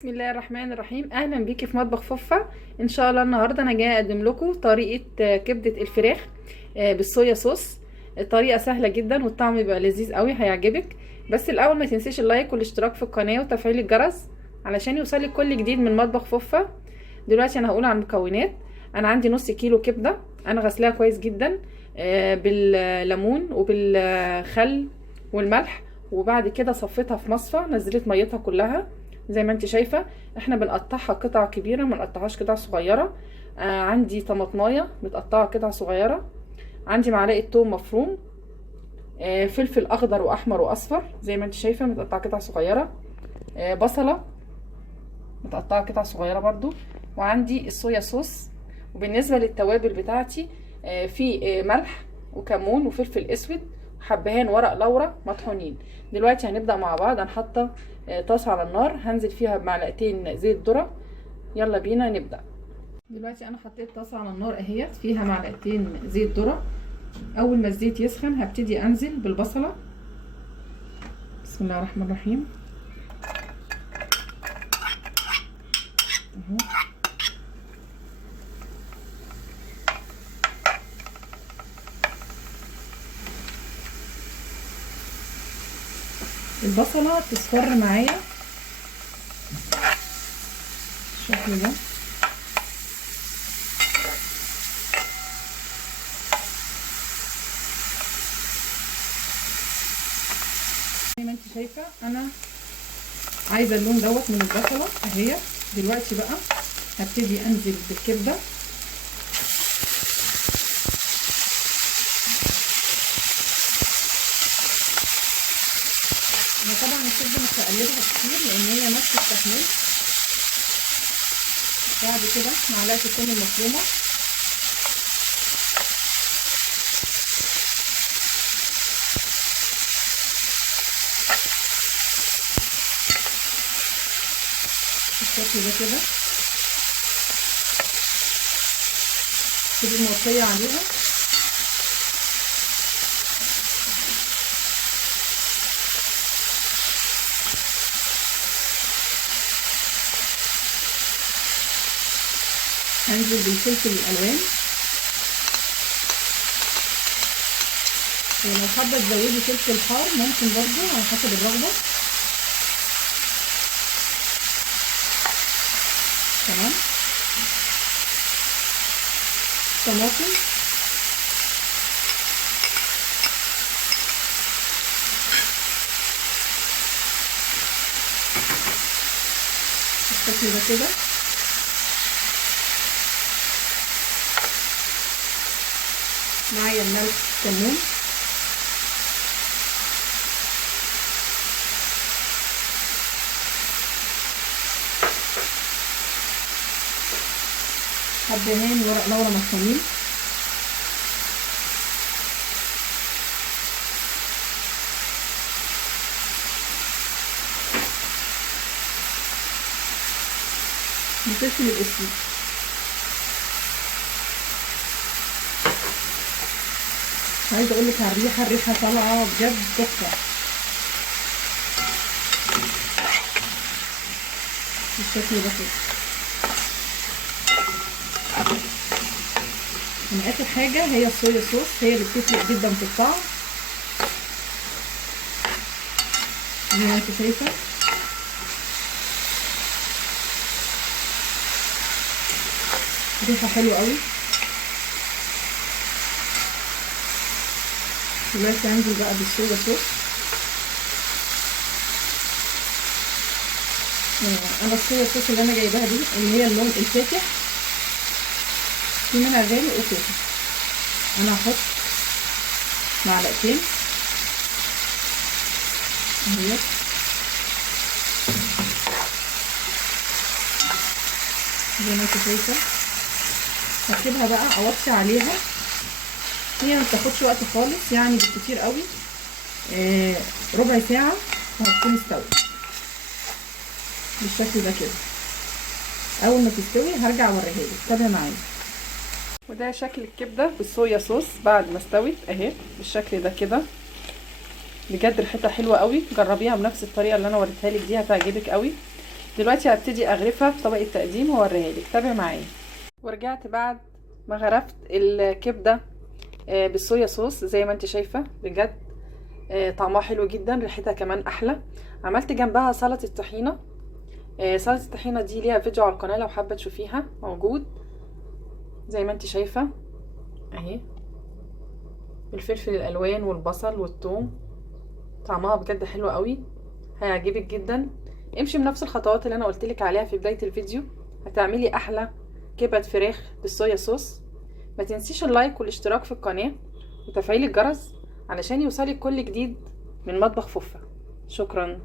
بسم الله الرحمن الرحيم. اهلا بيكي في مطبخ فوفا. ان شاء الله النهارده انا جايه اقدم لكم طريقه كبده الفراخ بالصويا صوص. الطريقه سهله جدا والطعم بيبقى لذيذ قوي، هيعجبك. بس الاول ما تنسيش اللايك والاشتراك في القناه وتفعيل الجرس علشان يوصلك كل جديد من مطبخ فوفا. دلوقتي انا هقول عن المكونات. انا عندي نص كيلو كبده، انا غسلاها كويس جدا بالليمون وبالخل والملح، وبعد كده صفيتها في مصفى، نزلت ميتها كلها زي ما انت شايفه. احنا بنقطعها قطع كبيره، ما نقطعهاش قطع صغيره. عندي طماطمايه متقطعه قطع صغيره، عندي معلقه توم مفروم، فلفل اخضر واحمر واصفر زي ما انت شايفه متقطعه قطع صغيره، بصله متقطعه قطع صغيره برضو، وعندي الصويا صوص. وبالنسبه للتوابل بتاعتي في ملح وكمون وفلفل اسود وحبهان ورق لورا مطحونين. دلوقتي هنبدا مع بعض. انا حاطه طاسه على النار، هنزل فيها بمعلقتين زيت ذره. يلا بينا نبدا. دلوقتي انا حطيت طاسه على النار اهيت، فيها معلقتين زيت ذره. اول ما الزيت يسخن هبتدي انزل بالبصله. بسم الله الرحمن الرحيم. اهو البصله تصفر معايا بالشكل ده. زي ما انت شايفه انا عايزه اللون دوت من البصله اهي. دلوقتي بقى هبتدي انزل بالكبده. انا طبعا الكبده مش هقلبها كتير لان هي ما بتستحملش. بعد كده معلقه الثوم المفرومه، بالشكل ده كده. تبقي مغطيه عليها. هنزل بالفلفل الالوان، ولو حابه تزودي فلفل حار ممكن برضو على حسب الرغبه. تمام. طماطم، بالشكل ده كده. معايا الملح، كمون، حبهان ورق لورا مطحونين، الفلفل الاسود. عايزه اقول لك على الريحه طالعه بجد تحفه. بالشكل ده كده. من اخر حاجه هي الصويا صوص، هي اللي بتفرق جدا في الطعم زي ما انت شايفه. ريحه حلوه قوي. دلوقتي هنزل بقى بالصويا صوص. انا الصويا صوص اللي انا جايباها دي اللي هي اللون الفاتح، في منها غامق وفاتح. انا هحط معلقتين اهي زي ما انت شايفه. هسيبها بقى اوطي عليها، هي ما بتاخدش وقت خالص، يعني بالكتير قوي ربع ساعه وهتكون استوت بالشكل ده كده. اول ما تستوي هرجع اوريها لك، تابعي معايا. وده شكل الكبده بالصويا صوص بعد ما استوت اهي بالشكل ده كده. بجد ريحتها حلوه قوي، جربيها بنفس الطريقه اللي انا وريتها لك دي، هتعجبك قوي. دلوقتي هبتدي اغرفها في طبق التقديم واوريها لك، تابعي معايا. ورجعت بعد ما غرفت الكبده بالصويا صوص زي ما انت شايفه، بجد طعمها حلو جدا، ريحتها كمان احلى. عملت جنبها سلطه الطحينه. سلطه الطحينه دي ليها فيديو على القناه لو حابه تشوفيها، موجود زي ما انت شايفه اهي، الفلفل الالوان والبصل والثوم، طعمها بجد حلو قوي، هيعجبك جدا. امشي بنفس الخطوات اللي انا قلتلك عليها في بدايه الفيديو، هتعملي احلى كبد فراخ بالصويا صوص. ما تنسيش اللايك والاشتراك في القناه وتفعيل الجرس علشان يوصلك كل جديد من مطبخ فوفا. شكرا.